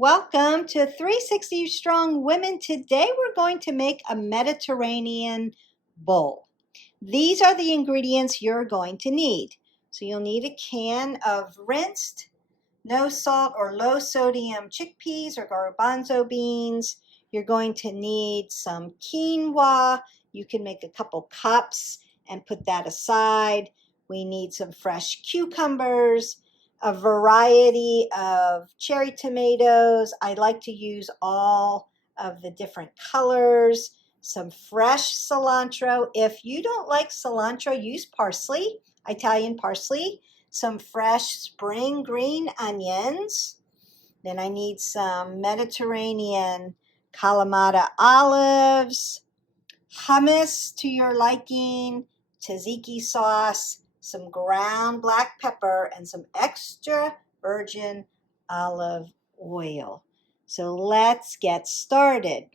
Welcome to 360 Strong Women. Today we're going to make a Mediterranean bowl. These are the ingredients you're going to need. So you'll need a can of rinsed, no salt or low sodium chickpeas or garbanzo beans. You're going to need some quinoa. You can make a couple cups and put that aside. We need some fresh cucumbers, a variety of cherry tomatoes. I like to use all of the different colors, some fresh cilantro. If you don't like cilantro, use parsley, Italian parsley, some fresh spring green onions. Then I need some Mediterranean Kalamata olives, hummus to your liking, tzatziki sauce, some ground black pepper, and some extra virgin olive oil. So let's get started.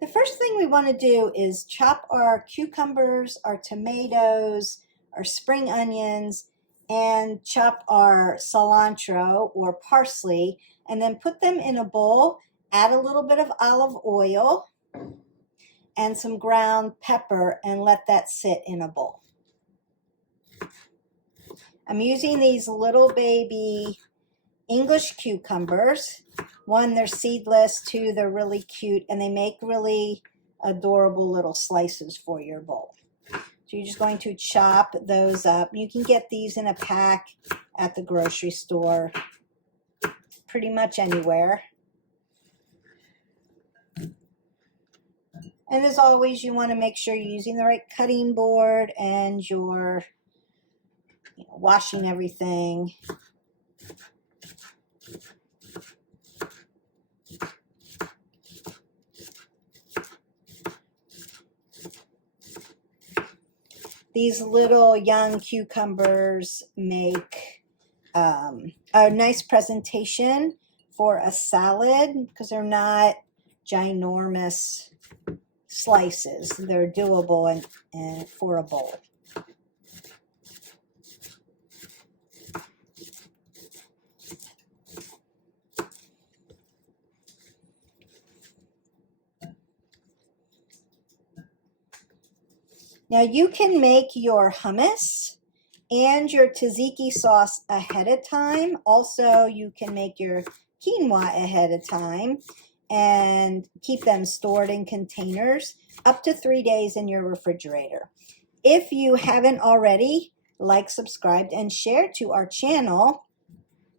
The first thing we want to do is chop our cucumbers, our tomatoes, our spring onions, and chop our cilantro or parsley, and then put them in a bowl. Add a little bit of olive oil and some ground pepper and let that sit in a bowl. I'm using these little baby English cucumbers. One, they're seedless. Two, they're really cute and they make really adorable little slices for your bowl. So you're just going to chop those up. You can get these in a pack at the grocery store, pretty much anywhere. And as always, you want to make sure you're using the right cutting board and you're washing everything. These little young cucumbers make a nice presentation for a salad because they're not ginormous slices. They're doable and for a bowl. Now you can make your hummus and your tzatziki sauce ahead of time. Also, you can make your quinoa ahead of time and keep them stored in containers up to 3 days in your refrigerator. If you haven't already, like, subscribed, and shared to our channel,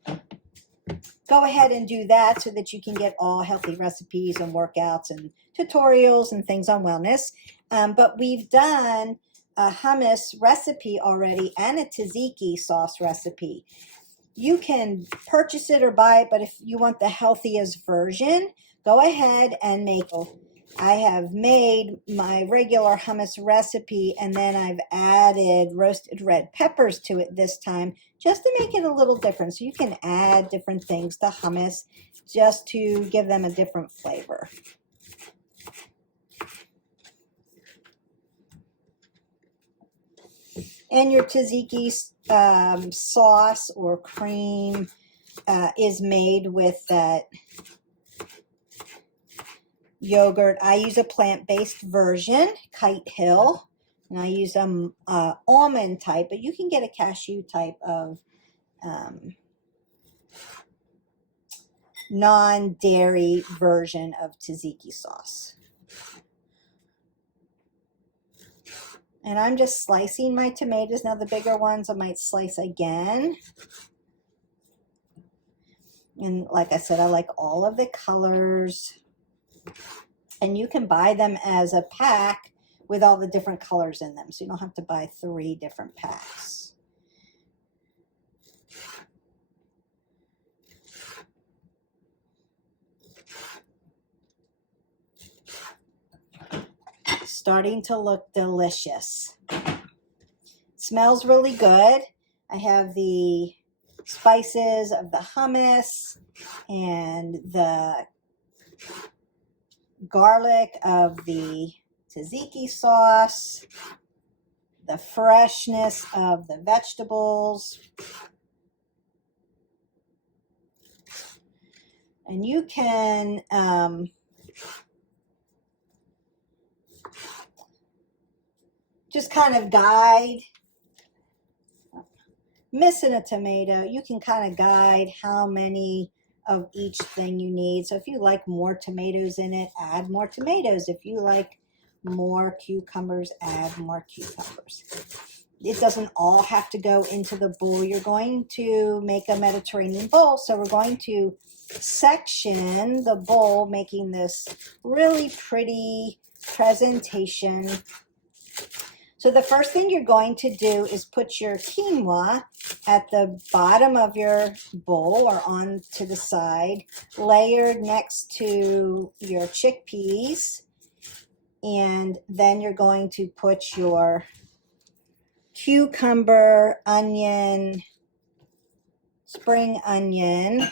go ahead and do that so that you can get all healthy recipes and workouts and tutorials and things on wellness. But we've done a hummus recipe already and a tzatziki sauce recipe. You can purchase it or buy it, but if you want the healthiest version, go ahead and make it. I have made my regular hummus recipe and then I've added roasted red peppers to it this time just to make it a little different. So you can add different things to hummus just to give them a different flavor. And your tzatziki sauce or cream is made with that yogurt. I use a plant-based version, Kite Hill, and I use an almond type, but you can get a cashew type of non-dairy version of tzatziki sauce. And I'm just slicing my tomatoes. Now the bigger ones I might slice again. And like I said, I like all of the colors. And you can buy them as a pack with all the different colors in them. So you don't have to buy 3 different packs. Starting to look delicious. Smells really good. I have the spices of the hummus and the garlic of the tzatziki sauce, the freshness of the vegetables, And you can just kind of guide. Missing a tomato, you can kind of guide how many of each thing you need. So if you like more tomatoes in it, add more tomatoes. If you like more cucumbers, add more cucumbers. It doesn't all have to go into the bowl. You're going to make a Mediterranean bowl, so we're going to section the bowl, making this really pretty presentation. So the first thing you're going to do is put your quinoa at the bottom of your bowl or on to the side, layered next to your chickpeas. And then you're going to put your cucumber, onion, spring onion,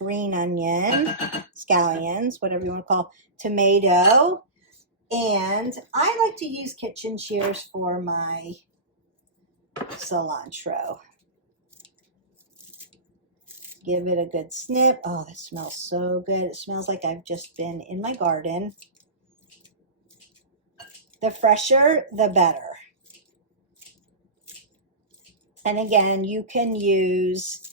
green onion, scallions, whatever you want to call, tomato. And I like to use kitchen shears for my cilantro. Give it a good snip. Oh, that smells so good. It smells like I've just been in my garden. The fresher, the better. And again, you can use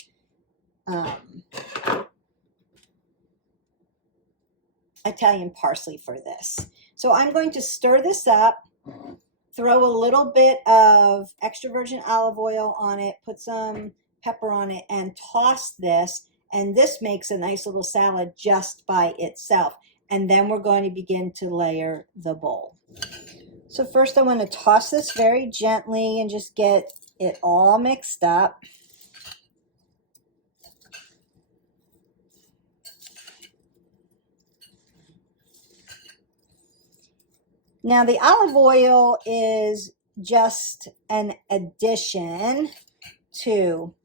Italian parsley for this. So I'm going to stir this up, throw a little bit of extra virgin olive oil on it, put some pepper on it, and toss this. And this makes a nice little salad just by itself. And then we're going to begin to layer the bowl. So first I want to toss this very gently and just get it all mixed up. Now the olive oil is just an addition to,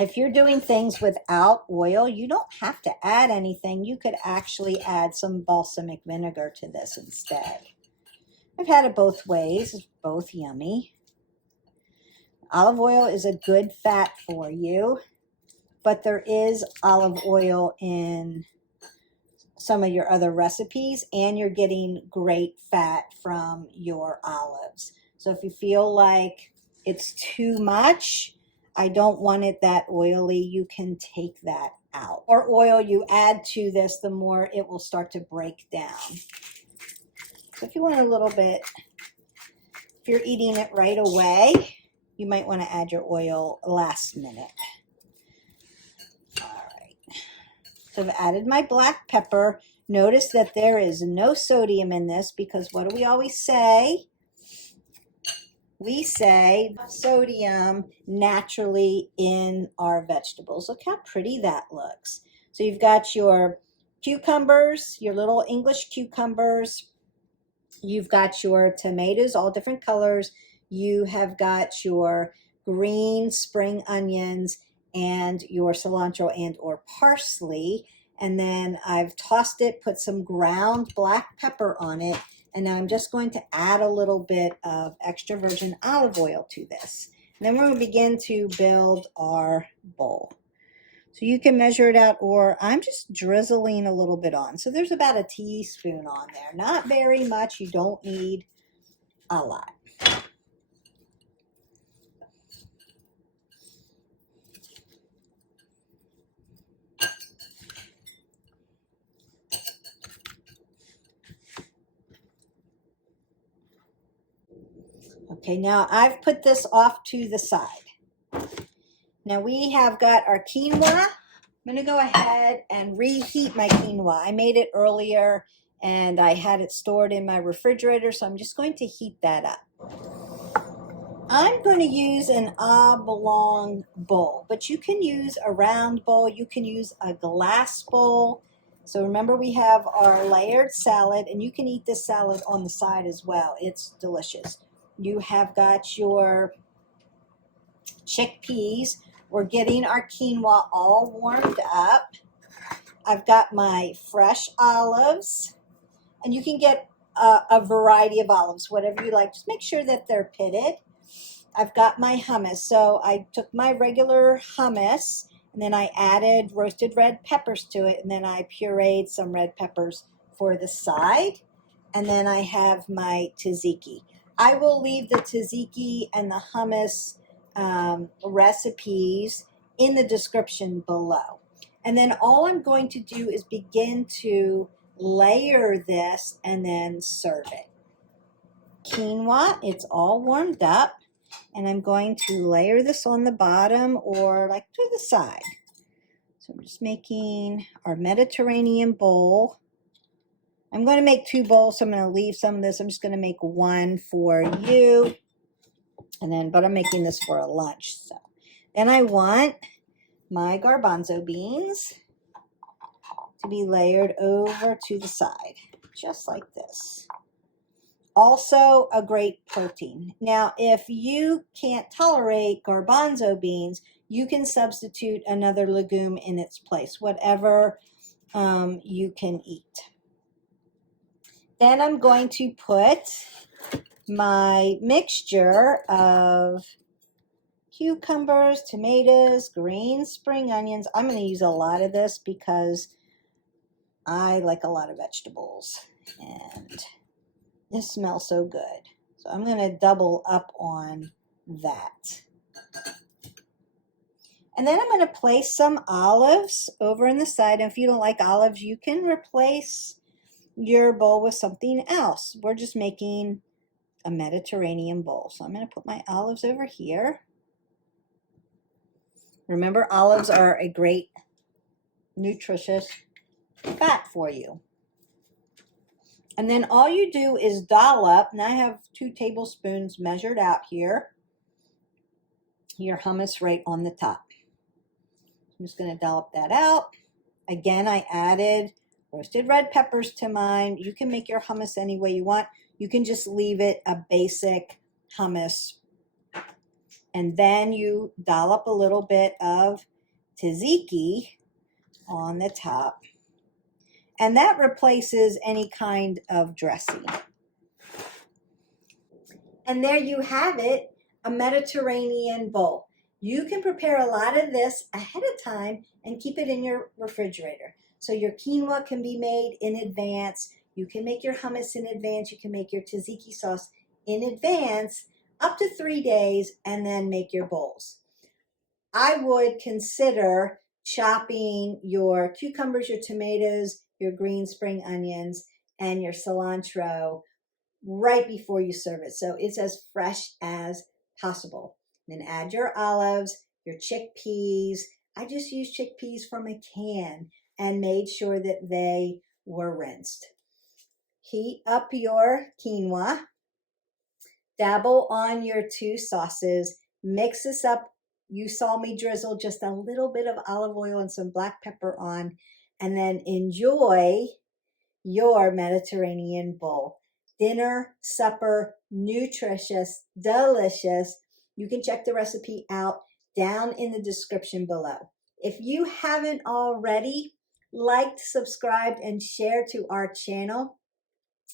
if you're doing things without oil, you don't have to add anything. You could actually add some balsamic vinegar to this instead. I've had it both ways, it's both yummy. Olive oil is a good fat for you, but there is olive oil in some of your other recipes, and you're getting great fat from your olives. So if you feel like it's too much, I don't want it that oily, you can take that out. The more oil you add to this, the more it will start to break down. So if you want a little bit, if you're eating it right away, you might want to add your oil last minute. So I've added my black pepper. Notice that there is no sodium in this because what do we always say? We say sodium naturally in our vegetables. Look how pretty that looks. So you've got your cucumbers, your little English cucumbers. You've got your tomatoes, all different colors. You have got your green spring onions and your cilantro and or parsley. And then I've tossed it, put some ground black pepper on it. And now I'm just going to add a little bit of extra virgin olive oil to this. And then we're going to begin to build our bowl. So you can measure it out, or I'm just drizzling a little bit on. So there's about a teaspoon on there. Not very much. You don't need a lot. Okay, now I've put this off to the side. Now we have got our quinoa. I'm going to go ahead and reheat my quinoa. I made it earlier and I had it stored in my refrigerator, so I'm just going to heat that up. I'm going to use an oblong bowl, but you can use a round bowl. You can use a glass bowl. So remember, we have our layered salad, and you can eat this salad on the side as well. It's delicious. You have got your chickpeas. We're getting our quinoa all warmed up. I've got my fresh olives, and you can get a variety of olives, whatever you like. Just make sure that they're pitted. I've got my hummus. So I took my regular hummus, And then I added roasted red peppers to it, and then I pureed some red peppers for the side. And then I have my tzatziki. I will leave the tzatziki and the hummus recipes in the description below. And then all I'm going to do is begin to layer this and then serve it. Quinoa, it's all warmed up, and I'm going to layer this on the bottom or like to the side. So I'm just making our Mediterranean bowl. I'm going to make 2 bowls, so I'm going to leave some of this. I'm just going to make 1 for you, and then, but I'm making this for a lunch. So then I want my garbanzo beans to be layered over to the side, just like this. Also a great protein. Now, if you can't tolerate garbanzo beans, you can substitute another legume in its place, whatever you can eat. Then I'm going to put my mixture of cucumbers, tomatoes, green spring onions. I'm going to use a lot of this because I like a lot of vegetables, and this smells so good. So I'm going to double up on that. And then I'm going to place some olives over in the side. And if you don't like olives, you can replace your bowl with something else. We're just making a Mediterranean bowl. So I'm going to put my olives over here. Remember, olives are a great nutritious fat for you. And then all you do is dollop, and I have 2 tablespoons measured out here, your hummus right on the top. I'm just going to dollop that out. Again, I added roasted red peppers to mine. You can make your hummus any way you want. You can just leave it a basic hummus. And then you dollop a little bit of tzatziki on the top. And that replaces any kind of dressing. And there you have it, a Mediterranean bowl. You can prepare a lot of this ahead of time and keep it in your refrigerator. So your quinoa can be made in advance. You can make your hummus in advance. You can make your tzatziki sauce in advance, up to 3 days, and then make your bowls. I would consider chopping your cucumbers, your tomatoes, your green spring onions, and your cilantro right before you serve it, so it's as fresh as possible. Then add your olives, your chickpeas. I just used chickpeas from a can and made sure that they were rinsed. Heat up your quinoa, dabble on your 2 sauces, mix this up. You saw me drizzle just a little bit of olive oil and some black pepper on, and then enjoy your Mediterranean bowl. Dinner, supper, nutritious, delicious. You can check the recipe out down in the description below. If you haven't already liked, subscribed, and shared to our channel,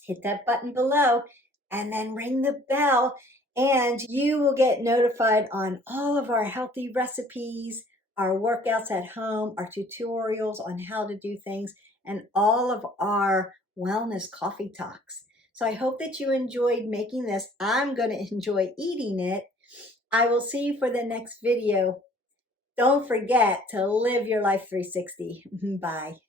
hit that button below and then ring the bell, and you will get notified on all of our healthy recipes, our workouts at home, our tutorials on how to do things, and all of our wellness coffee talks. So I hope that you enjoyed making this. I'm going to enjoy eating it. I will see you for the next video. Don't forget to live your life 360. Bye.